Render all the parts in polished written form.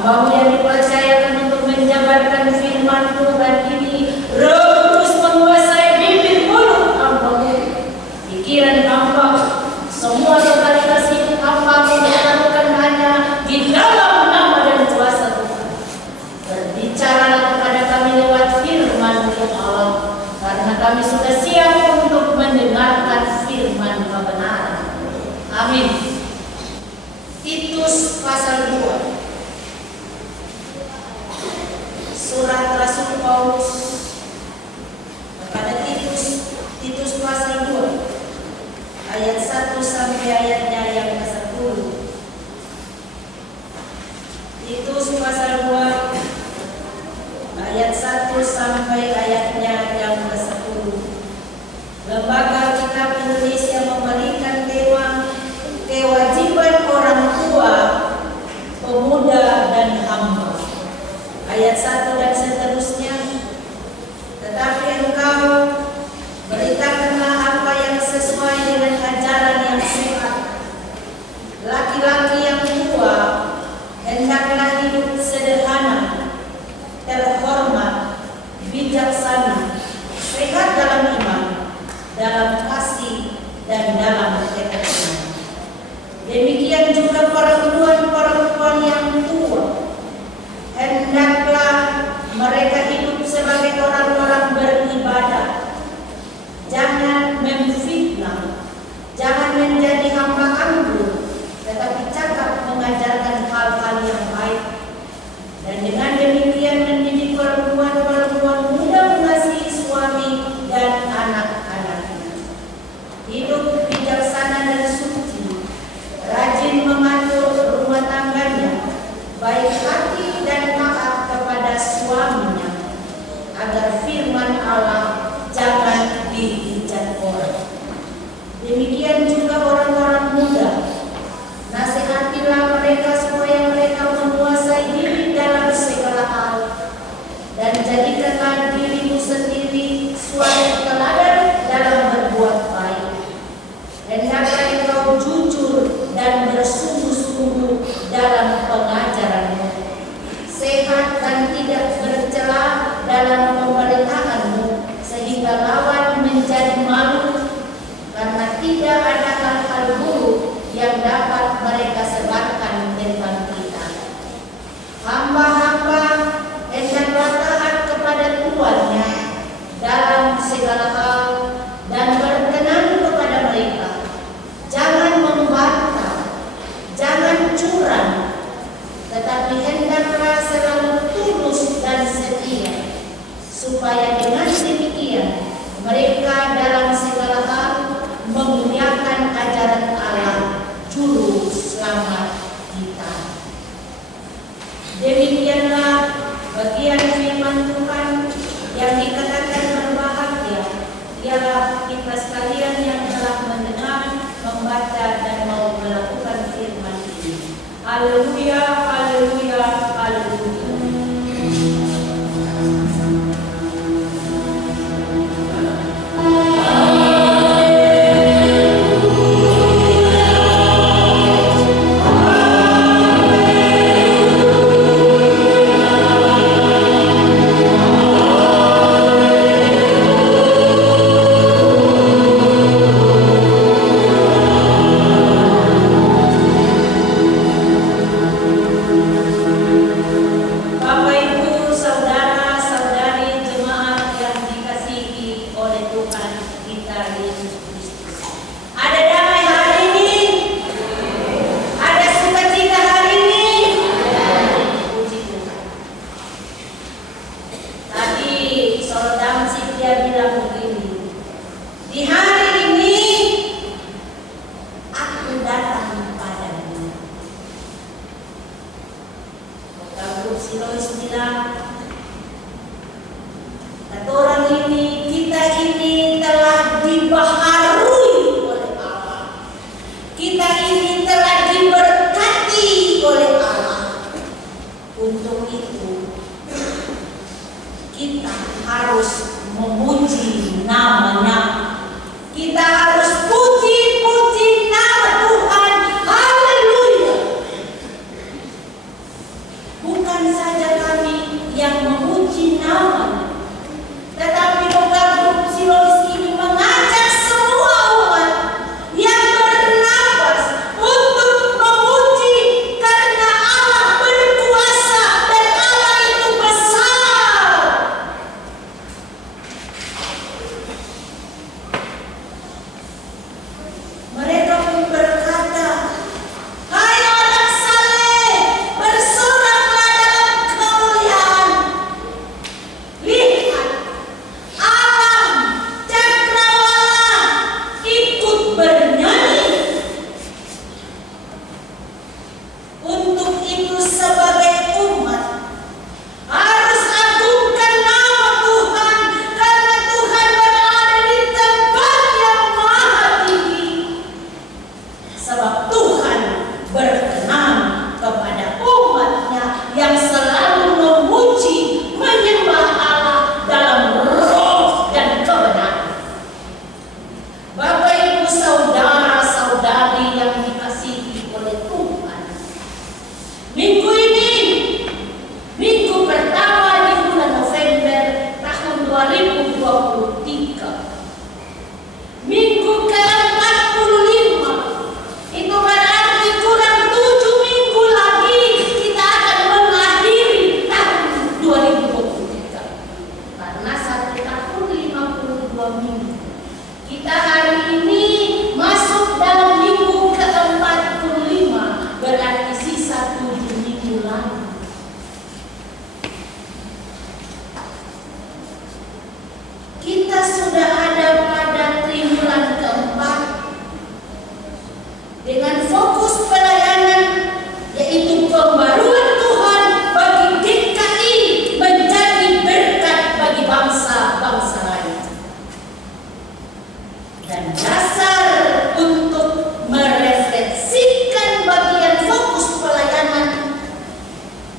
Hamba-Mu yang dipercayakan untuk menjabarkan firman Tuhan ini terus menguasai bibir mulut hamba-Mu, pikiran hamba, semua totalitas hidup hamba-Mu ditaruhkan hanya di dalam nama dan kuasa Tuhan. Berbicaralah kepada kami lewat firman Allah, karena kami sudah siap untuk mendengarkan firman kebenaran. Amin. Titus pasal 2. Surat Rasul Paulus kepada Titus pasal 2 ayat 1 sampai ayatnya yang ke-10. Titus pasal 2 ayat 1 sampai ayatnya yang ke-10. Lembaga Kitab Indonesia memberikan tema kewajiban orang tua, pemuda dan hamba. Ayat 1 dan seterusnya. Tetapi engkau beritakanlah apa yang sesuai dengan ajaran yang sehat. Laki-laki yang tua hendaklah hidup sederhana, terhormat, bijaksana, sehat dalam iman, dalam kasih, dan dalam ketekunan. Demikian juga perempuan-perempuan yang tua, hendaklah mereka hidup sebagai orang-orang beribadah. Jangan memfitnah, jangan menjadi hamba anggur, tetapi cakap mengajarkan hal-hal yang baik. Dan dengan demikian mendidik perempuan-perempuan muda mengasihi suami dan anak-anaknya. Hidup bijaksana dan suci, rajin mengatur rumah tangganya, baik hati dan taat kepada suaminya, agar firman Allah jangan dihujat orang. Demikian juga orang-orang muda, nasihatilah mereka supaya mereka menguasai diri dalam segala hal, dan jadikanlah dirimu sendiri suatu teladan dalam berbuat baik. Hendaklah engkau jujur dan bersungguh-sungguh dalam pengajaranmu, sehat dan tidak bercela dalam pemerintahanmu, sehingga lawan menjadi malu, karena tidak ada hal-hal buruk yang dapat mereka sebarkan tentang kita. Hamba-hamba hendaklah taat kepada tuannya dalam segala hal dan berkenan kepada mereka. Jangan membantah, jangan curang, tetapi hendaklah selalu tulus dan setia, supaya dengan demikian mereka dalam segala hal memuliakan ajaran Allah, Juru Selamat kita. Demikianlah bagian firman Tuhan yang dikatakan berbahagia ialah kita sekalian yang telah mendengar, membaca dan mau melakukan firman ini. Haleluya, haleluya, haleluya.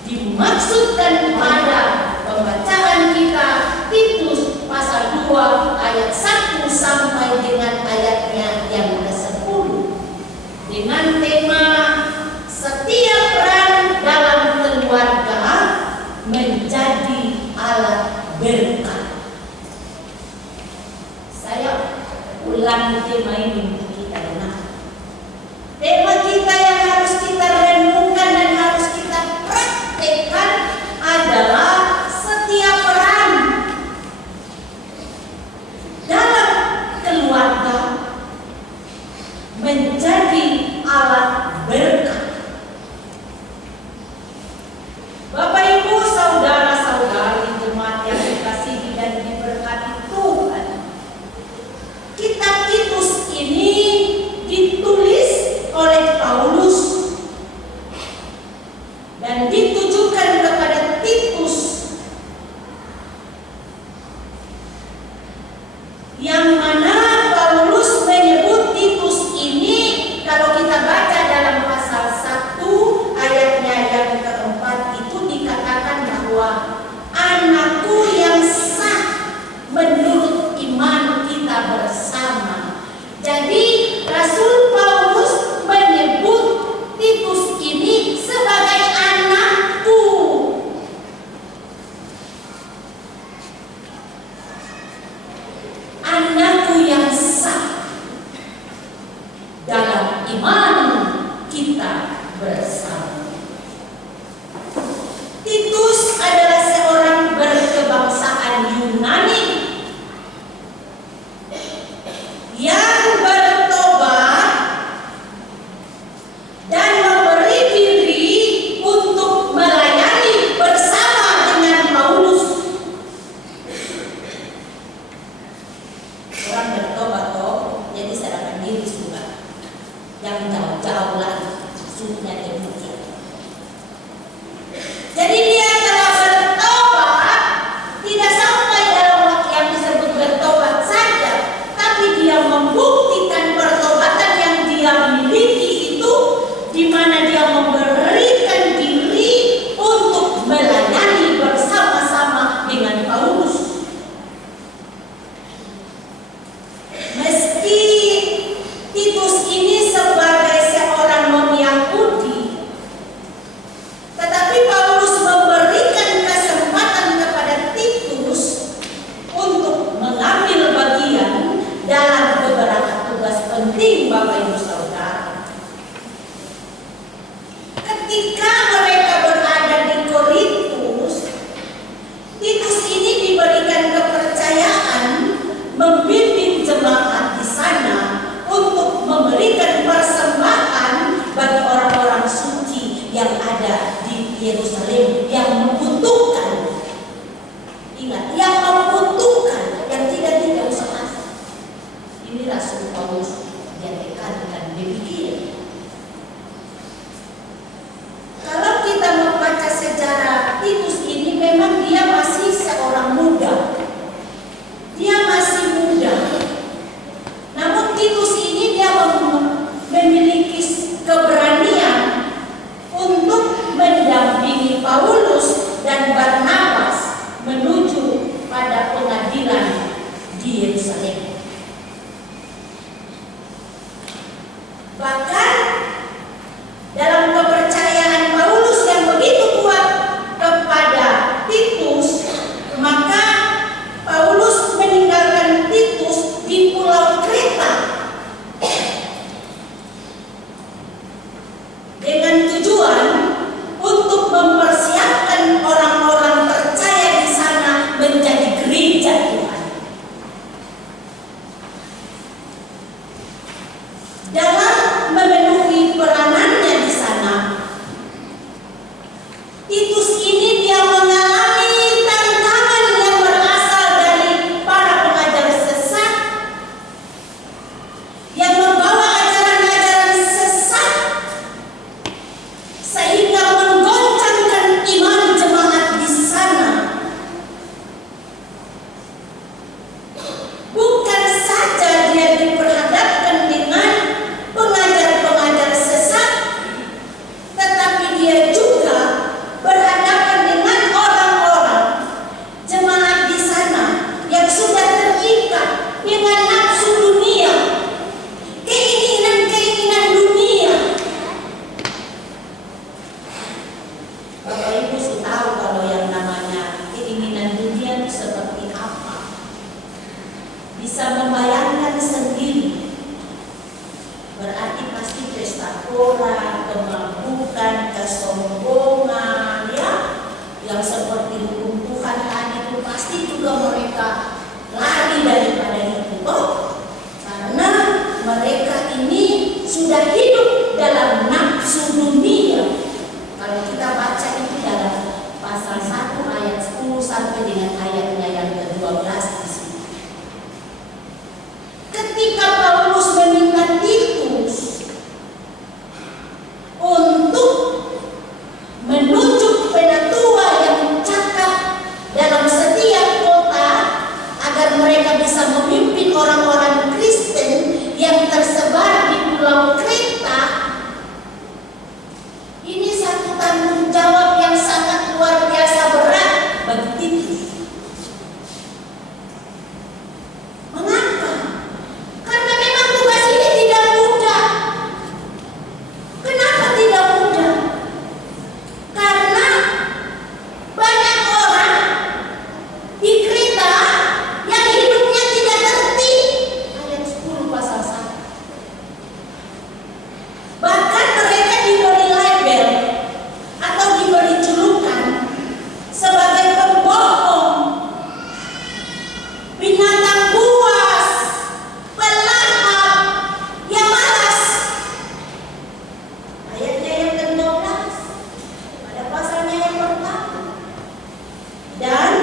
dimaksudkan pada pembacaan kita Titus pasal 2 ayat 1 sampai dengan ayatnya yang ke-10 dengan tema setiap peran dalam keluarga menjadi alat berkat. Saya ulangi tema ini untuk kita dengar. Tema kita yang harus kita renungkan dan harus kita praktekkan adalah setiap peran dalam keluarga menjadi alat berkat. Bapak Ibu, saudara-saudari jemaat yang dikasihi dan diberkati Tuhan, kitab Titus ini ditulis oleh Paulus dan ditujukan kepada Titus yang mana Paulus menyebut Titus ini, kalau kita baca dalam pasal 1 ayatnya yang keempat itu dikatakan bahwa anakku yang sah menurut iman kita bersama. Jadi Rasul Paulus menyebut Titus ini sebagai anakku. Anakku yang sah dalam iman kita bersama. Titus adalah seorang berkebangsaan Yunani yang bertobat dan memberi diri untuk melayani bersama dengan Paulus. Orang bertobat jadi serahkan diri juga, yang jauh-jauh lagi maksudnya demikian. Jadi dia telah bertobat, tidak sampai dalam waktu yang disebut bertobat saja, tapi dia membuktikan pertobatan yang dia miliki itu, di mana dia memberikan diri untuk melayani bersama-sama dengan Paulus. Meski Titus ini sebagai seorang non-Yahudi, tetapi Paulus memberikan kesempatan kepada Titus untuk mengambil bagian dalam beberapa tugas penting, Bapak Ibu Saudara. Ketika mereka berada di Korintus, Titus ini diberikan kepercayaan membimbing jemaat di sana untuk memberikan persembahan bagi orang-orang suci yang ada di Yerusalem yang membutuhkan. Ingat, yang membutuhkan, yang tidak usah masuk. Ini Rasul Paulus yang tekankan demikian. Kalau kita membaca sejarah Titus ini, memang dia masih seorang muda. Dia masih muda. Namun Titus ini dia memiliki keberanian untuk mendampingi Paulus dan Barnabas menuju dengan ayatnya yang ke-12 di sini. Ketika Paulus meminta Titus untuk menunjuk penatua yang cakap dalam setiap kota agar mereka bisa memimpin orang-orang Kristen yang tersebar di pulau Kreta, ini satu tanggung jawab yang sangat luar biasa berat bagi Titus. Mengapa? Karena memang tugas ini tidak mudah. Kenapa tidak mudah? Karena banyak orang di Kreta yang hidupnya tidak tertib. Ayat 10 pasal 1. Bahkan mereka diberi label atau diberi julukan sebagai pembohong, binatang buas, pelahap, yang malas. Ayatnya yang ke-12 pada pasalnya yang pertama. Dan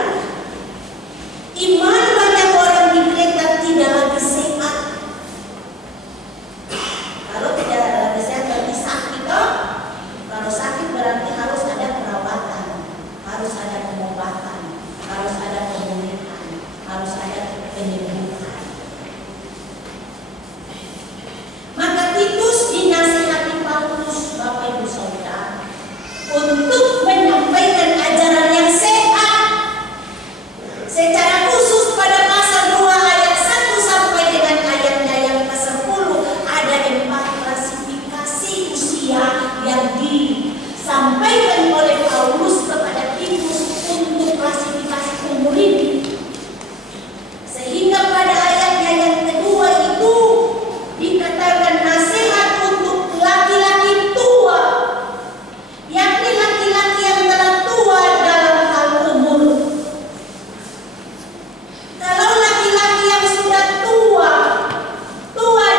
iman banyak orang di Kreta tidak lagi sehat. Kalau tidak lagi sehat berarti sakit, toh? Kalau sakit berarti harus ada perawatan, harus ada pengobatan, harus ada pemulihan, harus ada penyembuhan. Maka Titus dinasihati Paulus, Bapak Ibu Saudara, untuk menyampaikan ajaran yang sehat. Secara khusus pada pasal 2 ayat 1 sampai dengan ayatnya yang ke-10 ada 4 klasifikasi usia yang disampaikan oleh Paulus kepada Titus untuk klasifikasi umur ini. Sehingga pada ayatnya yang kedua itu dikatakan nasihat untuk laki-laki tua, yakni laki-laki yang telah tua dalam hal umur. Kalau laki-laki yang sudah tua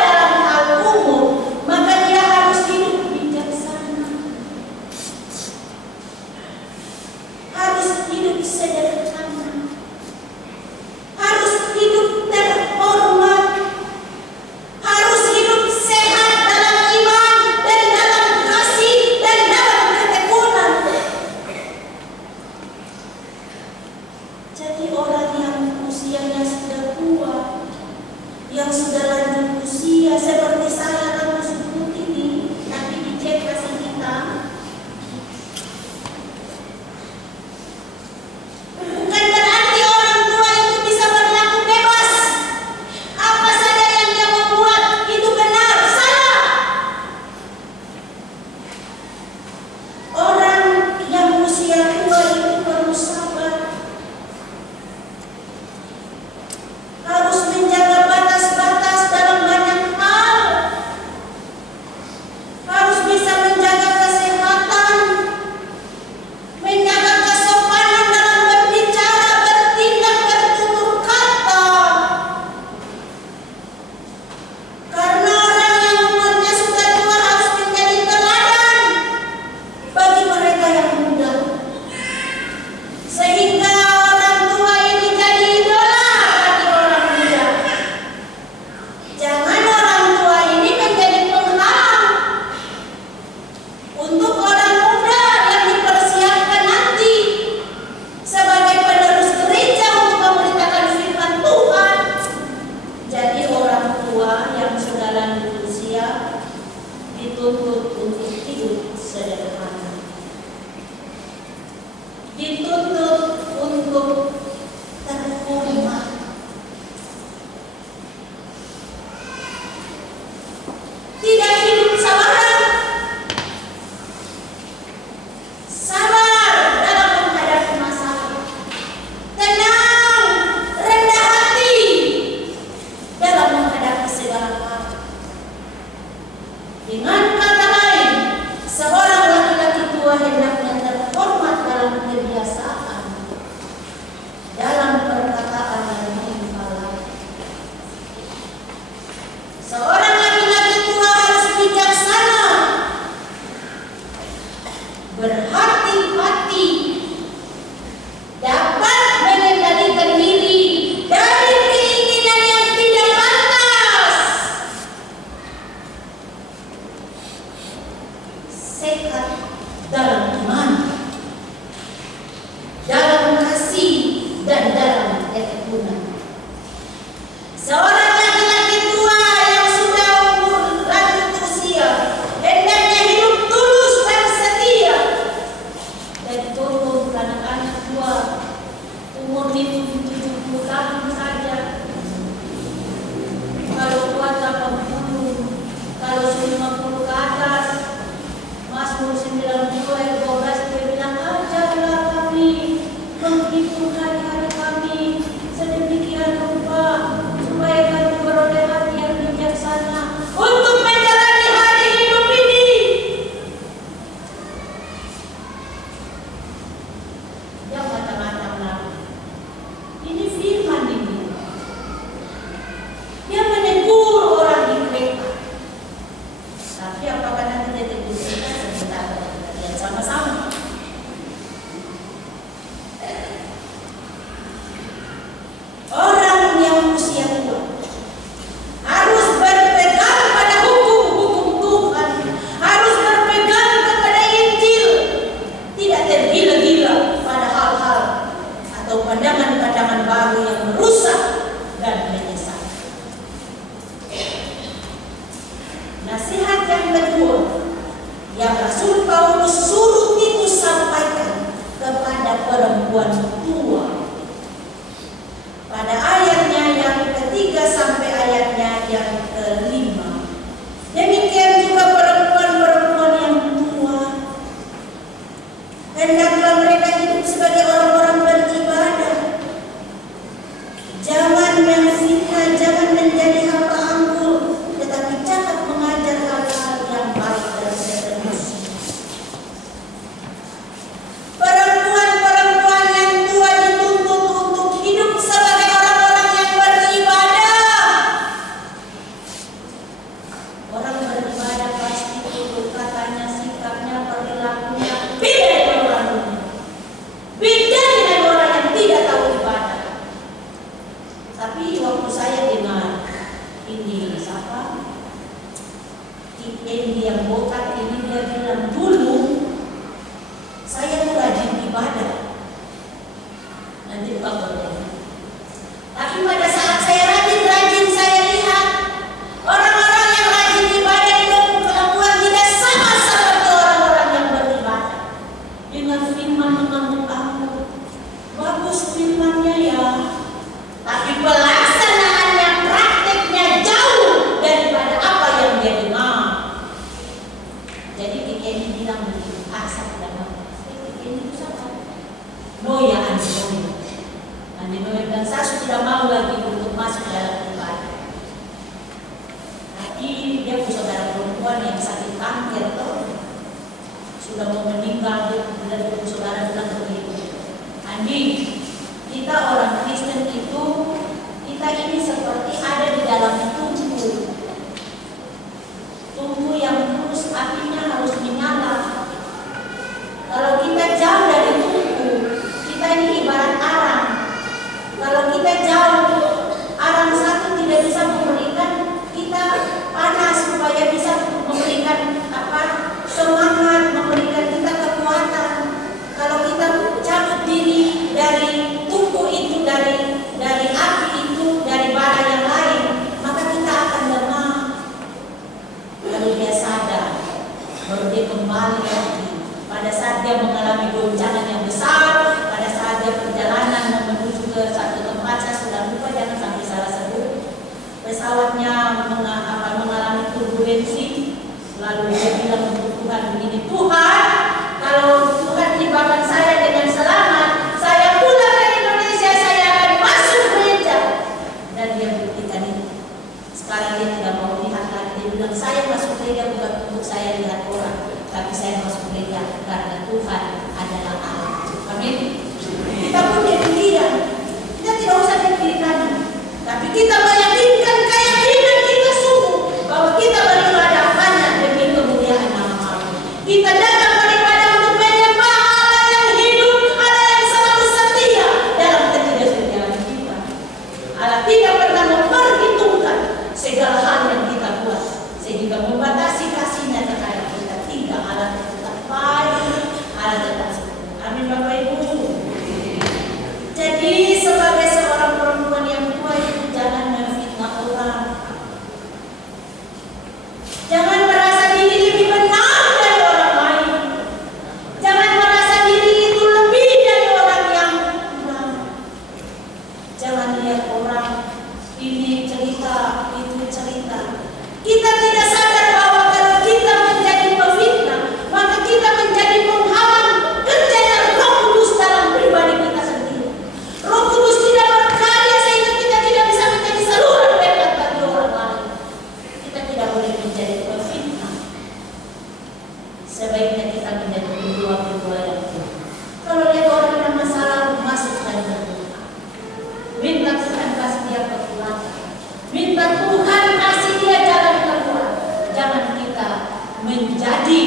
dalam hal umur, maka dia harus hidup bijaksana, harus hidup sederhana, harus hidup terhormat, harus hidup sehat dalam iman dan dalam kasih dan dalam ketekunan. Jadi orang yang usianya sudah tua, yang sudah lanjut usia seperti saya rambut putih ini, tapi dicat kasih hitam, umur 70 tahun saja. Kalau kuat 80, kalau 50 ke atas, Mazmur 90 ayat 12 dia bilang, ajarlah kami menghitung hari-hari kami sedemikian rupa supaya kami beroleh hati yang bijaksana untuk menjalani hari hidup ini. Yang macam-macam lagi. Ini firman ini. Dia menegur orang di Kreta. Tapi apakah nanti dia tegur kita? Kita lihat sama-sama. Orang yang usia tua harus berpegang pada hukum-hukum Tuhan, harus berpegang kepada Injil, tidak tergila-gila pada hal-hal atau pandangan-pandangan baru yang merusak dan menyesatkan. Nasihat yang kedua yang Rasul Paulus suruh Titus sampaikan kepada perempuan tua pada ayatnya yang ketiga sampai ayatnya yang kelima. Demikian juga perempuan-perempuan yang tua, hendaklah mereka hidup sebagai orang-orang beribadah. Jangan menfitnah, jangan menjadi hamba anggur, tetapi cakap mengajar hal-hal yang baik dan seterusnya. Perempuan-perempuan yang tua dituntut untuk hidup sebagai orang-orang yang beribadah. Orang beribadah pasti tutur katanya, sikapnya, perilakunya beda dengan orang dunia, beda dengan orang yang tidak tahu ibadah. Tapi waktu saya dengar ini siapa? Ini yang botak ini, dia bilang dulu saya tuh rajin ibadah. Nanti buka boleh. Tapi pada saat saya rajin, saya lihat orang-orang yang rajin ibadah itu kelakuan tidak sama seperti orang-orang yang beribadah. Dengan firman mengamuk-amuk, bagus firmannya ya, tapi pelaksanaannya, prakteknya jauh daripada apa yang dia dengar. Jadi ini bilang begitu, asap dan ini itu siapa? Noya Andinoya. Andinoya bilang, saya sudah mau lagi untuk masuk dalam ibadah. Tapi dia punya saudara perempuan yang sakit kanker tuh, sudah mau meninggal. Dia punya saudara bilang begitu, Andi, kita orang Kristen itu, kita ini seperti ada di dalam tungku yang terus apinya harus menyala. Kalau kita jauh dari tungku, kita ini ibarat arang. Kalau kita jauh, arang satu tidak bisa memberikan kita panas supaya bisa memberikan semangat, memberikan kita kekuatan. Kalau kita cabut diri dari tungku itu, dari api itu, dari bara yang lain, maka kita akan lemah. Lalu dia sadar, baru dia kembali lagi. Pada saat dia mengalami goncangan yang besar, pada saat dia perjalanan menuju ke satu tempat, saya sudah lupa, jangan sampai salah sebut, pesawatnya mengalami turbulensi. Lalu dia bilang untuk Tuhan begini, Tuhan, kalau Tuhan tibakan saya dengan selamat, saya pulang ke Indonesia, saya akan masuk gereja. Dan dia buktikan itu. Sekarang dia tidak mau lihat lagi. Dia bilang, saya masuk gereja bukan untuk saya lihat orang, tapi saya masuk gereja karena Tuhan adalah Allah. Amin. Kita pun demikian. Kita tidak usah ke kiri kanan, tapi kita meyakinkan keyakinan kita sungguh bahwa kita beribadah hanya demi kemuliaan nama Allah. Kita datang beribadah untuk menyembah Allah yang hidup, Allah yang selalu setia dalam ketidaksetiaan kita. Allah tidak pernah memperhitungkan segala hal yang kita buat, sehingga membatasi kasih-Nya terhadap kita. Tidak, Allah tetap baik, Allah tetap setia. Amin Bapak Ibu.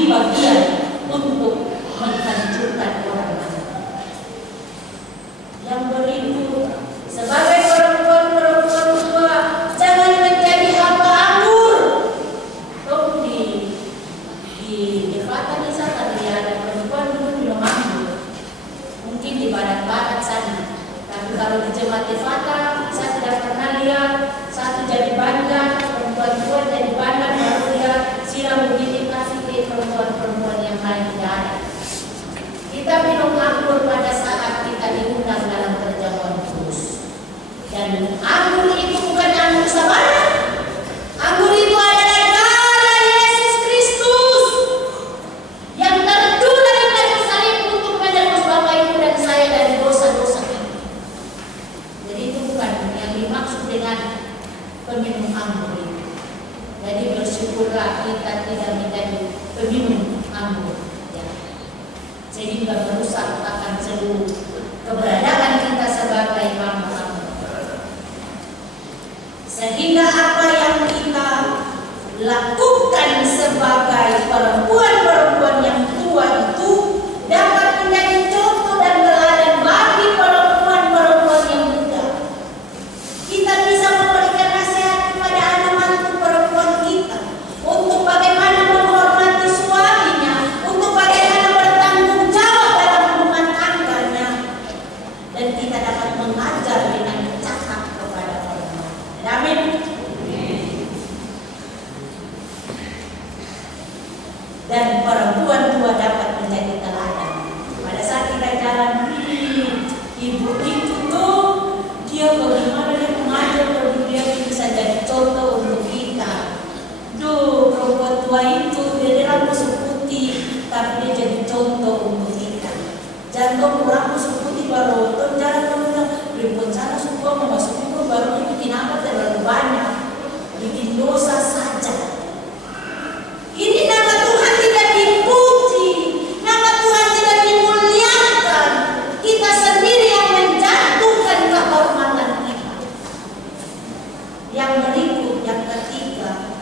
ambil bagian untuk menghancurkan orang lain. Yang berikut, sebagai perempuan-perempuan tua, jangan menjadi hamba anggur. Di Fata di sana ada perempuan dulu minum anggur, mungkin di barat-barat sana. Tapi kalau di jemaat di Fata, saya tidak pernah lihat satu jadi bandar, perempuan tua jadi bandar, baru dia siram begini kasih ke perempuan-perempuan yang lain, tidak ada. Kita minum anggur pada saat kita diundang dalam perjamuan kudus. Dan anggur itu bukan anggur sabana. Anggur itu adalah darah Yesus Kristus yang tertular di kayu salib untuk menebus Bapak Ibu dan saya dari dosa-dosa kita. Jadi itu bukan yang dimaksud dengan peminum anggur itu. Jadi bersyukurlah kita tidak menjadi peminum anggur, ya. Sehingga merusak akan seluruh keberadaan kita sebagai hamba anggur. Sehingga apa yang kita lakukan sebagai perempuan-perempuan yang tua itu dapat menjadi contoh dan teladan bagi perempuan-perempuan yang muda. Kita bisa memberikan nasihat kepada anak mantu perempuan kita untuk bagaimana menghormati suaminya, untuk bagaimana bertanggung jawab dalam hubungan tangganya, dan kita dapat mengajar dengan cakap kepada orang lain. Amin. Dan perempuan tua dapat menjadi teladan. Pada saat kita jalan, ibu itu tuh dia bagaimana dia mengajar, kalau dia bisa jadi contoh untuk kita. Duh, perempuan tua itu dia rambut putih, tapi dia jadi contoh untuk kita. Jangan rambut putih baru jalan kamu bilang, perempuan sana suka mau masuk itu baru dia bikin apa terlalu banyak, bikin dosa saja. Ini nama Tuhan tidak dipuji, nama Tuhan tidak dimuliakan. Kita sendiri yang menjatuhkan kehormatan kita. Yang berikut, yang ketiga,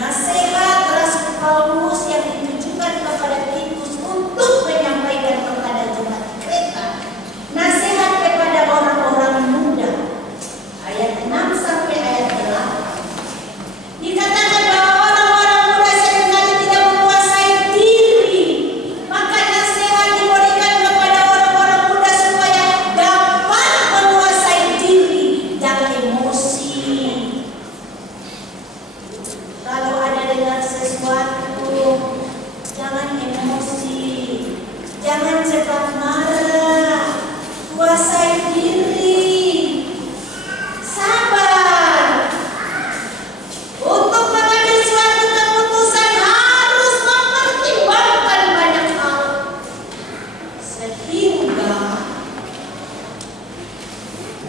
nasihat Rasul Paulus yang ditujukan kepada Titus untuk menyampaikan kepada jemaat Kreta. Nasihat kepada orang-orang muda. Ayat 6 sampai ayat 8. Dikatakan bahwa orang-orang muda seringkali tidak menguasai diri. Maka nasihat diberikan kepada orang-orang muda supaya dapat menguasai diri dan emosi. Kalau ada dengar sesuatu, jangan emosi, jangan cepat marah, kuasai diri, sabar. Untuk mengambil suatu keputusan harus mempertimbangkan banyak hal, sehingga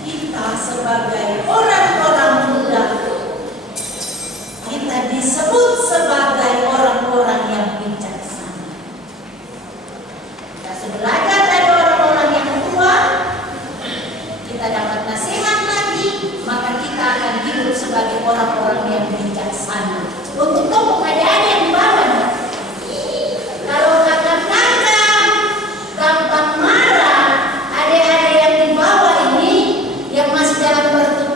kita sebagai orang-orang muda, kita disebut sebagai orang-orang yang bijaksana. Kita belajar dari orang-orang yang tua, kita dapat nasihat lagi, maka kita akan hidup sebagai orang-orang yang bijaksana. Untuk kamu keadaan yang di bawah, kalau kakak-kakak gampang marah, adik-adik yang di bawah ini yang masih dalam pertumbuhan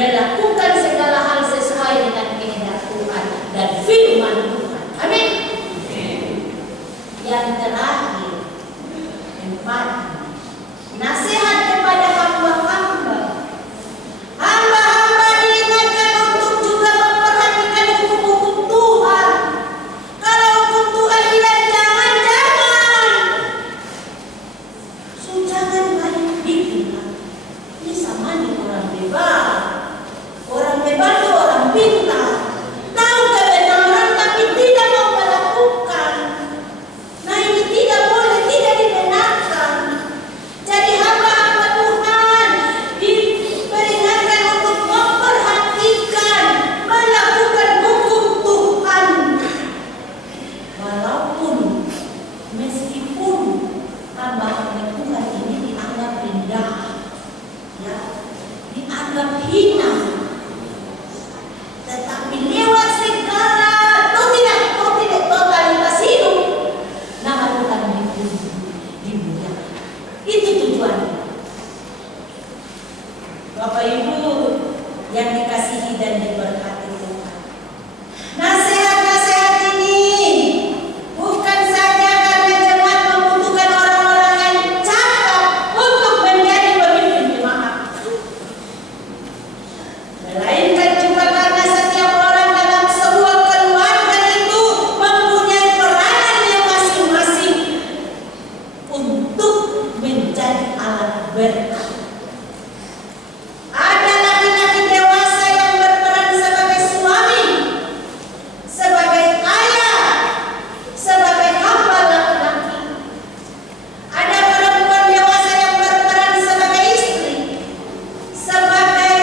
melakukan segala hal sesuai dengan kehendak Tuhan dan firman Tuhan. Amin. Yang terakhir, 4, nasihat kepada hamba-hamba. Hamba-hamba diingatkan untuk juga memperhatikan hukum-hukum Tuhan. Kalau hukum Tuhan bilang jangan, jangan main dibilang. Ini sama nih orang bebas. Orang bebas itu orang pintar. Tahu kebenaran tapi tidak mau melakukan. Nah ini tidak boleh, tidak dibenarkan. Jadi hamba-hamba Tuhan diperingatkan untuk memperhatikan, melakukan hukum Tuhan. Walaupun meskipun hamba-hamba Tuhan ini dianggap rendah, ya, dianggap hina, tetapi lewat segala tidak totalitas hidup, nama Tuhan dimuliakan. Itu tujuannya. Bapak Ibu yang dikasihi dan diberkati Tuhan, nasihat-nasihat ini bukan saja karena jemaat membutuhkan orang-orang yang cakap untuk menjadi pemimpin jemaat, melainkan juga karena setiap orang dalam sebuah keluarga itu mempunyai peranannya masing-masing untuk menjadi alat berkat. Ada laki-laki dewasa yang berperan sebagai suami, sebagai ayah, sebagai hamba laki-laki. Ada perempuan dewasa yang berperan sebagai istri, sebagai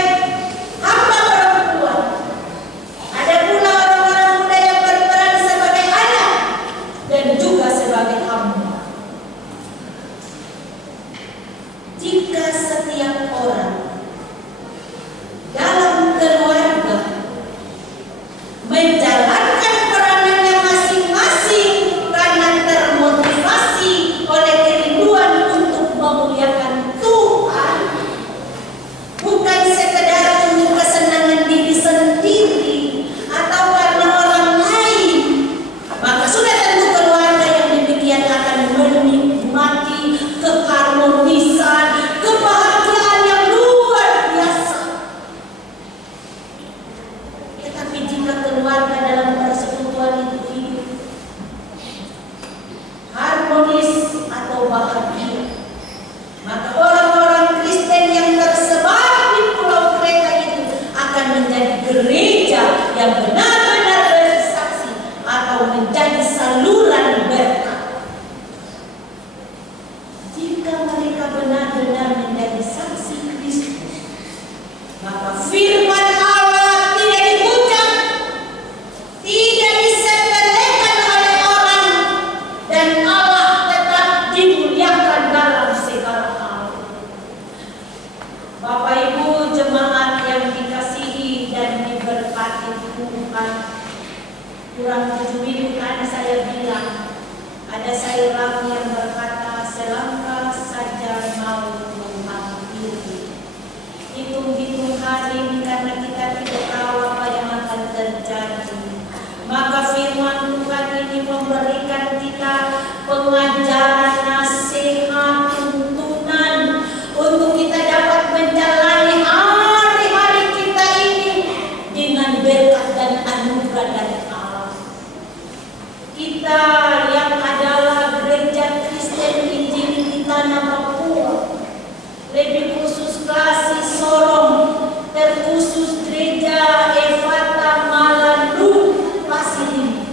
hamba perempuan. Ada pula orang-orang muda yang berperan sebagai anak dan juga sebagai hamba. Jika setiap orang dalam keluarga menjalankan peranannya masing-masing karena termotivasi oleh kerinduan untuk memuliakan Tuhan, bukan sekedar untuk kesenangan diri sendiri atau karena orang lain, maka sudah tentu keluarga yang demikian akan menikmati keharmonisan, kebahagiaan yang luar biasa. Tetapi jika keluarga dalam persekutuan itu hidup harmonis atau bahagia, maka orang-orang Kristen yang tersebar di Pulau Kreta itu akan menjadi gereja yang benar-benar bersaksi atau menjadi saluran berkat. Jika mereka benar-benar menjadi saksi Kristus, maka firman Allah tidak dihujat, tidak disepelekan oleh orang, dan Allah tetap dimuliakan dalam segala hal. Bapak Ibu jemaat yang dikasihi dan diberkati Tuhan, kurang 7 minggu tadi saya bilang, ada seorang yang berkata, selangkah saja mau menghampiri. Hitung-hitung hari karena kita tidak tahu apa yang akan terjadi. Maka firman Tuhan ini memberikan kita pengajaran, nasihat, tuntunan untuk kita dapat menjalani hari-hari kita ini dengan berkat dan anugerah dari Allah. Kita yang adalah gereja Kristen Injil di Tanah Papua, lebih khusus Klasik Sorong, terkhusus gereja Efata Malandu Pasir.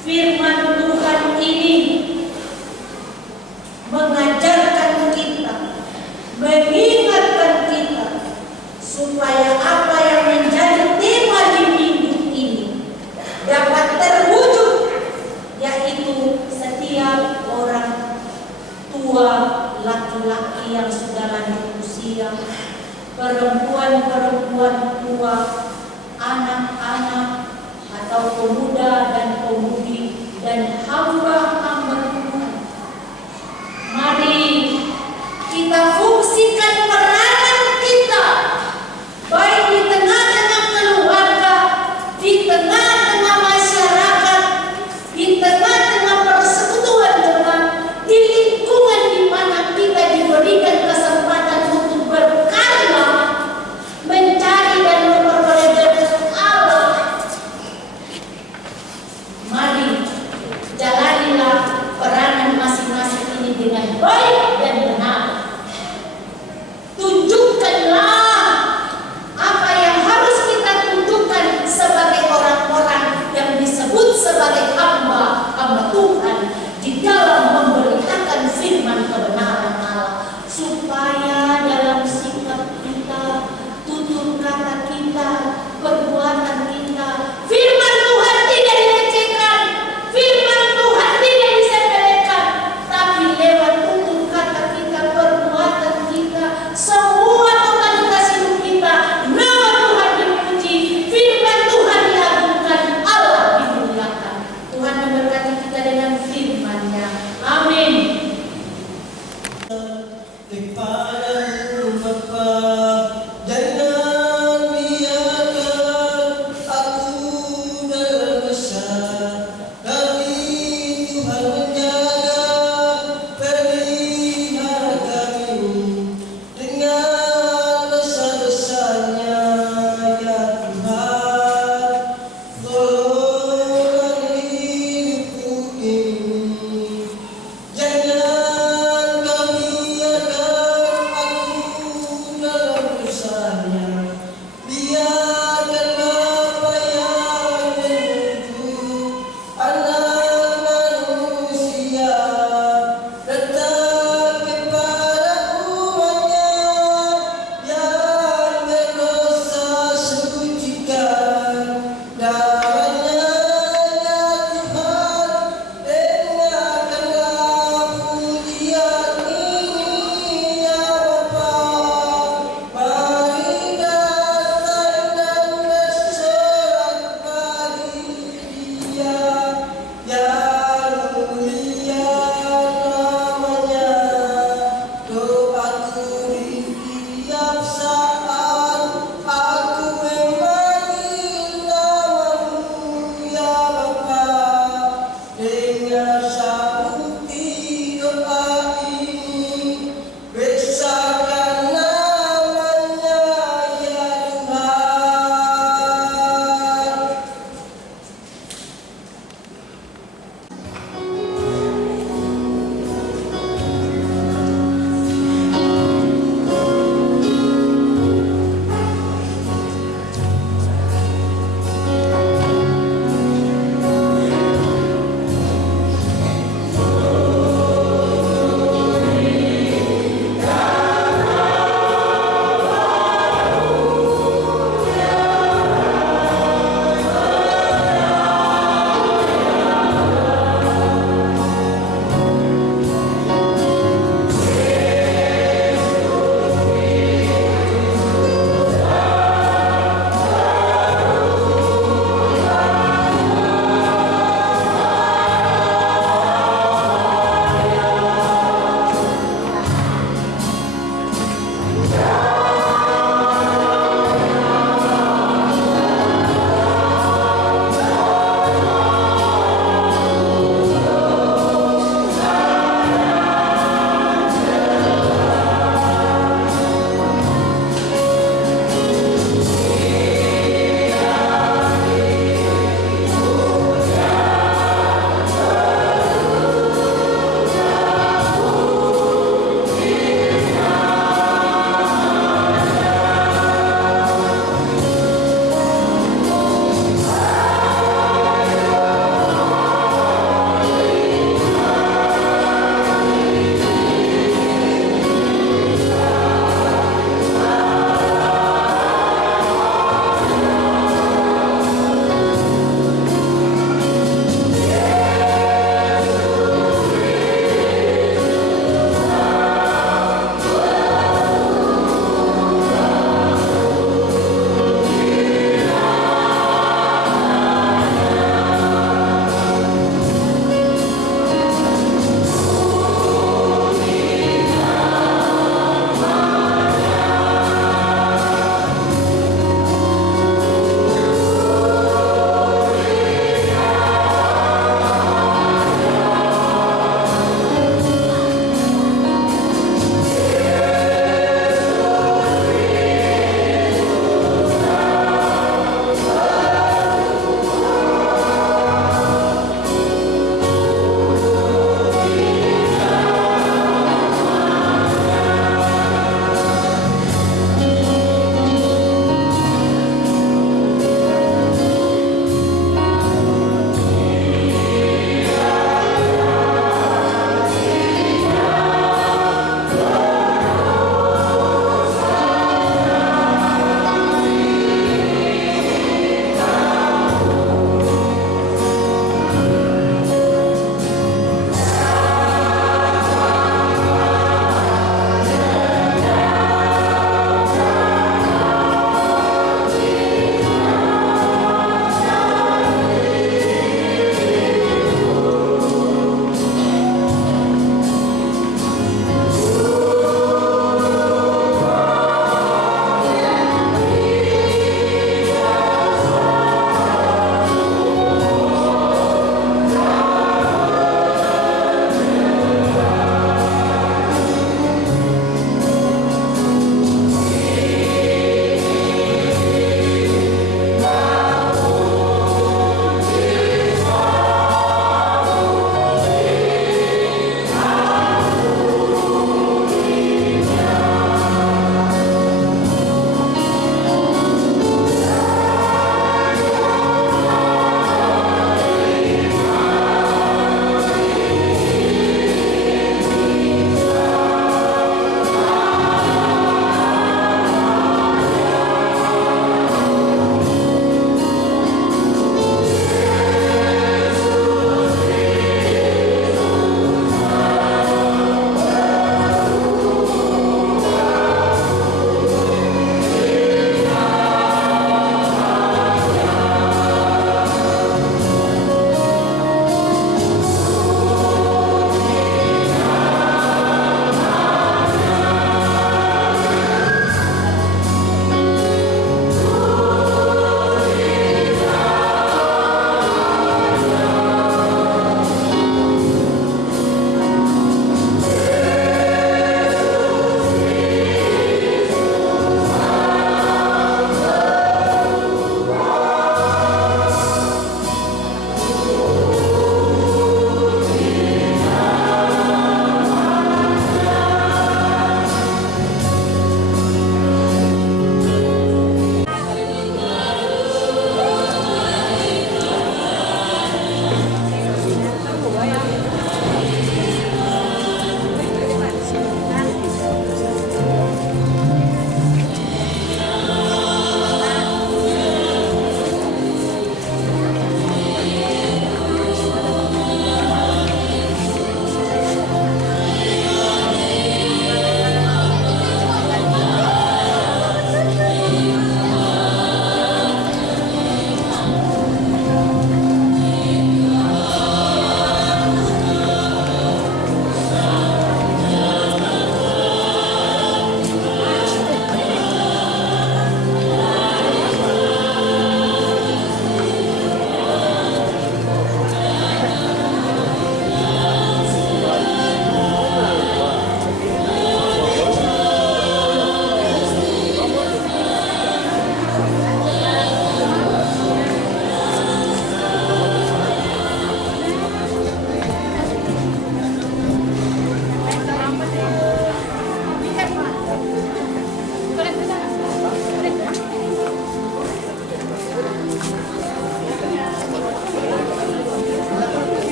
Firman Tuhan ini mengajarkan kita, mengingatkan kita supaya apa yang menjadi tema di minggu ini dapat terwujud, yaitu setiap orang tua, laki-laki yang sudah lanjut usia, perempuan-perempuan tua, anak-anak atau pemuda dan pemudi dan hamba-hamba Tuhan. Mari kita fungsikan peranan kita Bapa